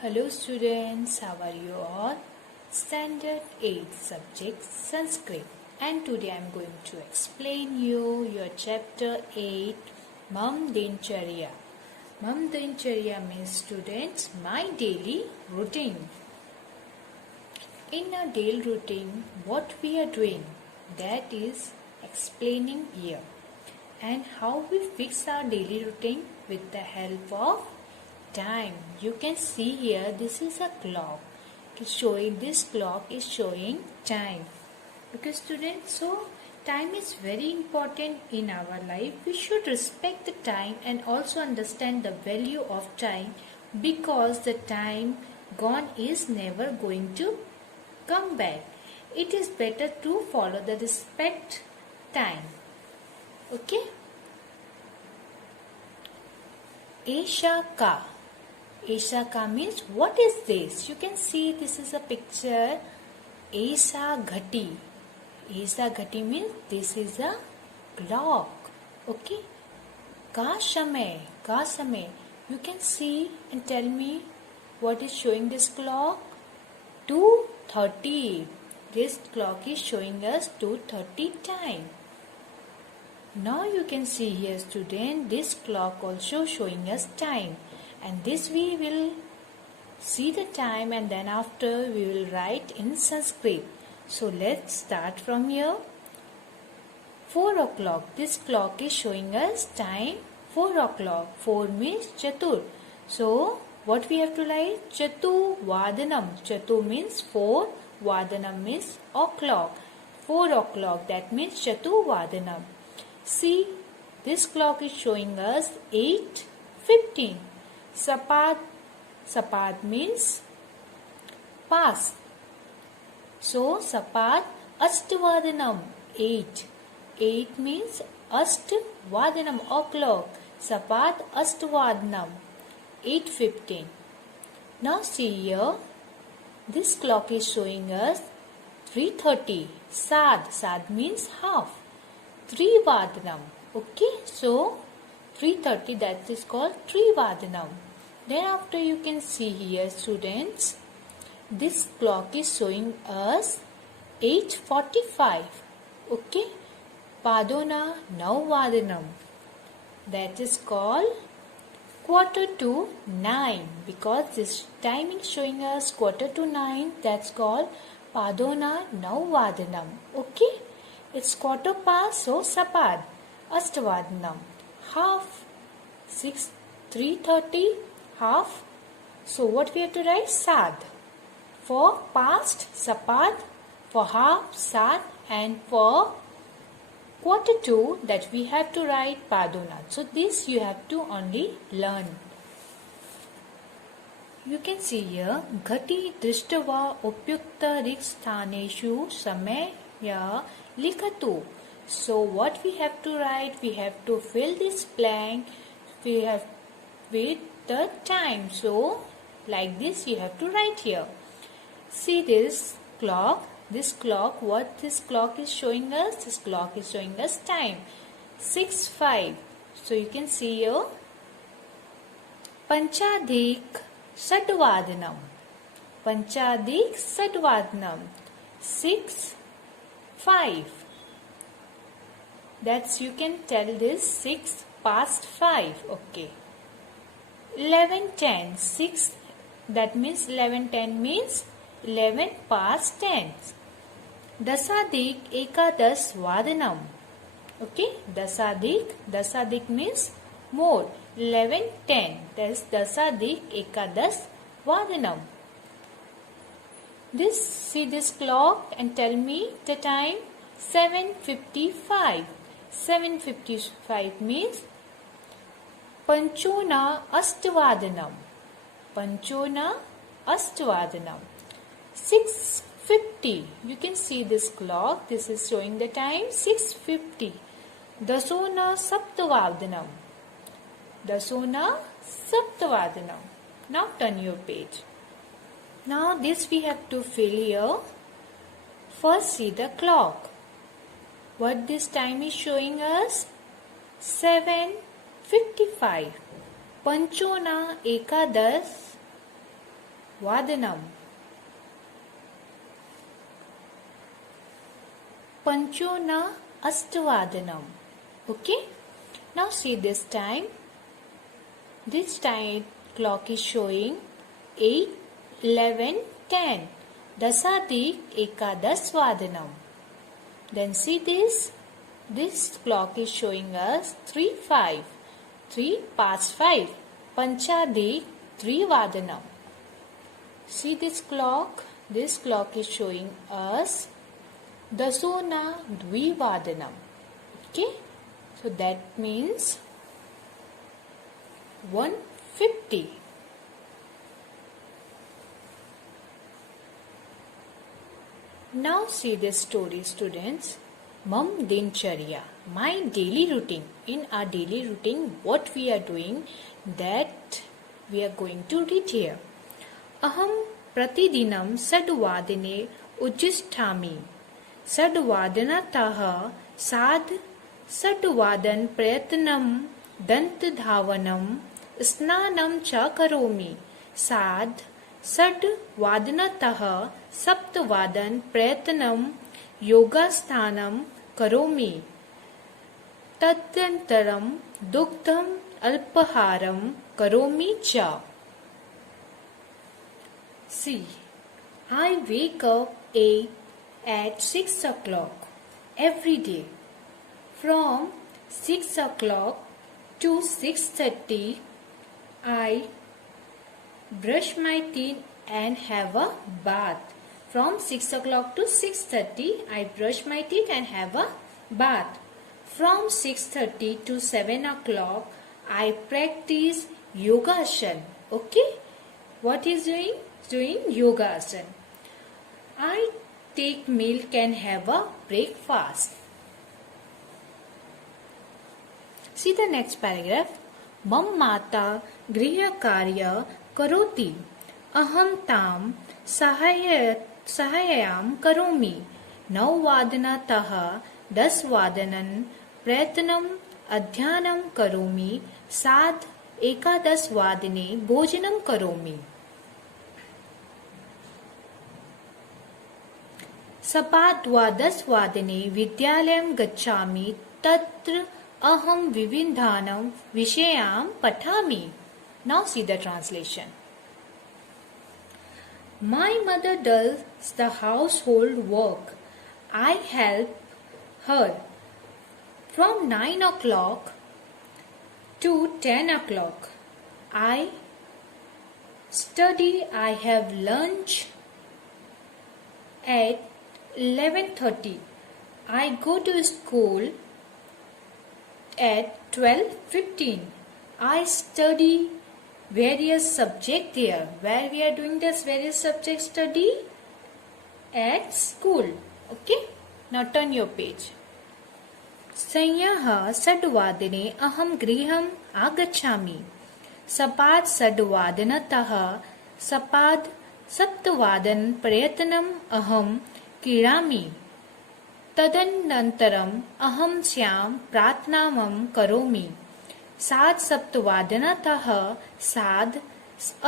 Hello students, how are you all? Standard 8 subject Sanskrit, and today I am going to explain you your chapter 8 Mam Dincharya. Mam Dincharya means students my daily routine. In our daily routine, what we are doing, that is explaining here, and how we fix our daily routine with the help of time. You can see here, this is a clock. This clock is showing time. Okay students, so time is very important in our life. We should respect the time and also understand the value of time, because the time gone is never going to come back. It is better to follow the respect time. Okay. Esha ka. Esha ka means what is this? You can see this is a picture. Esha ghati. Esha ghati means this is a clock. Okay. Ka shamay. Ka samay. You can see and tell me what is showing this clock. 2:30. This clock is showing us 2:30 time. Now you can see here student, this clock also showing us time, and this we will see the time and then after we will write in Sanskrit. So let's start from here. 4 o'clock. This clock is showing us time 4 o'clock. 4 means Chatur. So what we have to write? Chatu Vadanam. Chatu means 4. Vadanam means o'clock. 4 o'clock. That means Chatu Vadanam. See, this clock is showing us 8:15. Sapad. Sapad means past. So, Sapad Ashtavadanam 8. 8 means Ashtavadanam o'clock. Sapad Ashtavadanam 8:15. Now see here, this clock is showing us 3:30. Sad. Sad means half. 3 Vadanam. Okay, so 3:30, that is called 3 Vadanam. Then after you can see here students, this clock is showing us 8:45. Okay, Padona 9 Vadanam. That is called 8:45, because this timing showing us 8:45. That's called Padona 9 Vadanam. Okay. It's 4:15, so Sapad Ashtavadanam. Half 6, 3:30, half. So what we have to write? Sad. For past, Sapad. For half, Sad. And for 4:45, that we have to write Padona. So this you have to only learn. You can see here, Ghati Drishtava Upyukta Riksthaneshu Samaya Likhatu. So what we have to write? We have to fill this blank. We have with the time. So like this you have to write here. See this clock. This clock, what this clock is showing us? This clock is showing us time. 6:05. So you can see here. Panchadhik Sadvadanam. Panchadhik Sadvadanam. 6:05. That's, you can tell this 6 past 5. Okay. 11:10. 6. That means 11:10 means 11 past 10. Dasadik Ekadas Vadanam. Okay. Dasadik means more. 11:10. That's Dasadik Ekadas Vadanam. See this clock and tell me the time. 7:55. 7:55 means Panchona Ashtavadanam. Panchona Ashtavadanam. 6:50. You can see this clock. This is showing the time. 6:50. Dasona Saptavadanam. Dasona Saptavadanam. Now turn your page. Now this we have to fill here. First see the clock. What this time is showing us? 7:55. Panchona Ekadas वादनम. Panchona Astavadanam. Okay. Now see this time. This time clock is showing 8, 11, 10. Dasadik Ekadas Vadanam. Then see this. This clock is showing us 3, 5. 3 past 5. Panchadik 3 Vadanam. See this clock. This clock is showing us Dasona Dvivadanam. Okay. So that means 1:50. Now see this story, students. Mum Dincharya, my daily routine. In our daily routine, what we are doing, that we are going to read here. Aham pratidinam sadvadine ujjisthami. Sadvadanatah sad sadvadan prayatnam dantadhavanam snanam cha karomi. Sad sadvadanatah saptvadan prayatnam yogasthanam karomi. Tadantaram dugdham alpaharam karomi cha. See, I wake up at 6 o'clock every day. From 6 o'clock to 6:30, I brush my teeth and have a bath. From 6 o'clock to 6:30, I brush my teeth and have a bath. From 6:30 to 7 o'clock, I practice yoga asana. Okay? What is doing? Doing yoga asana. I take milk and have a breakfast. See the next paragraph. Mam mata griha karya karoti. Aham tam sahayam karomi. 9 vadanatah 10 vadanan prayatnam adhyanam karomi. Sad ekadas vadane bhojanam karomi. सपाद्वादशवादने विद्यालयं गच्छामि तत्र अहं विविधानां विषयान् पठामि. Now see the translation. My mother does the household work. I help her. From 9 o'clock to 10 o'clock, I study. I have lunch at 11:30. I go to school at 12:15. I study various subjects there. Where we are doing this various subject study? At school. Okay? Now turn your page. Sanyah sadvadane aham griham agachami. Sapad sadvadanatah sapad saptvadan prayatnam aham किरामी. तदनन्तरम अहम श्याम प्रार्थनामं करोमि. 7 सप्तवादनतः 7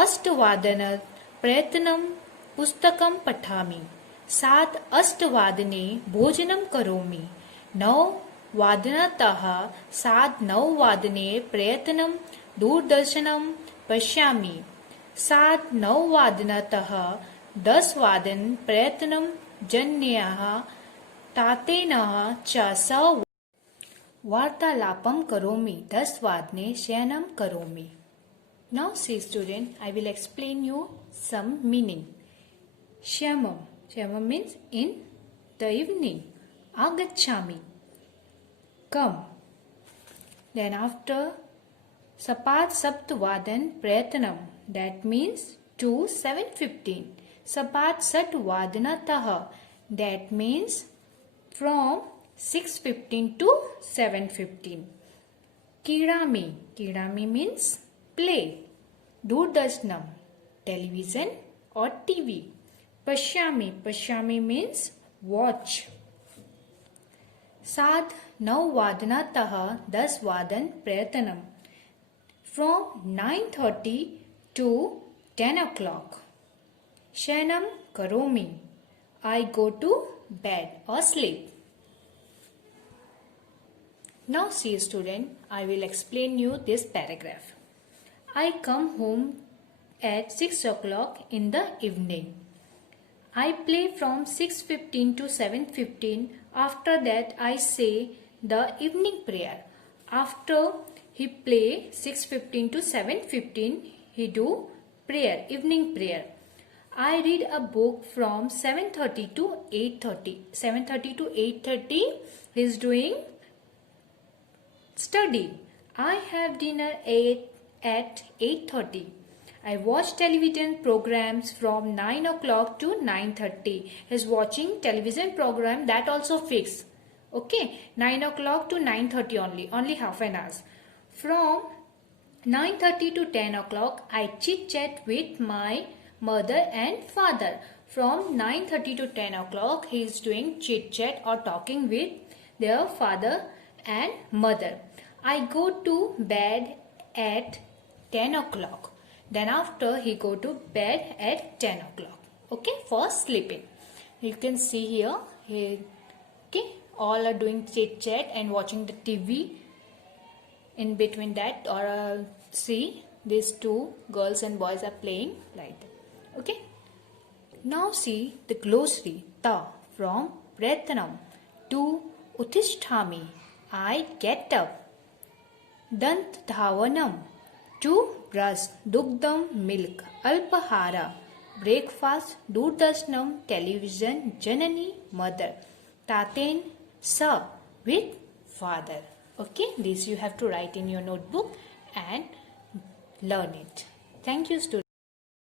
अष्टवादन प्रयत्नं पुस्तकं पठामि. 7 अष्टवादने भोजनं करोमि. 9 वादनतः 7 9 वादने प्रयत्नं दूरदर्शनं पश्यामि. 7 9 वादनतः 10 वादन प्रयत्नं जन्यः तातेनः च स वार्तालापं करोमि. 10 वादने शयनं करोमि. Now see student, I will explain you some meaning. Shyamam. Shyamam means in the evening. Agachami. Come. Then after Sapat Saptvadan Prayatnam. That means to 7:15. Sapat Satvadanatah. That means from 6:15 to 7:15. Kirami. Kirami means play. Doordarshanam. Television or TV. Pashyami. Pashyami means watch. Sad 9 vadanatah 10 vadan prayatanam. From 9:30 to 10 o'clock. Shayanam karomi. I go to bed or sleep. Now see student, I will explain you this paragraph. I come home at 6 o'clock in the evening. I play from 6:15 to 7:15. After that I say the evening prayer. After he play 6:15 to 7:15, he do prayer, evening prayer. I read a book from 7:30 to 8:30. 7:30 to 8:30 he is doing study. I have dinner at 8:30. I watch television programs from 9 o'clock to 9:30. He is watching television program, that also fixed. Okay, 9 o'clock to 9:30 only half an hour. From 9:30 to 10 o'clock, I chit chat with my mother and father. From 9:30 to 10 o'clock, he is doing chit chat or talking with their father and mother. I go to bed at 10 o'clock. Then after he go to bed at 10 o'clock. Okay, for sleeping. You can see here, okay, all are doing chit chat and watching the TV. In between that, or see these two girls and boys are playing like that. Okay. Now see the glossary. Ta from Pratanam to Utishthami. I get up. Dant dhavanam to brush, dugdam milk, alpahara, breakfast, doordarshanam, television, janani mother, taten sa with father. Okay, this you have to write in your notebook and learn it. Thank you, students.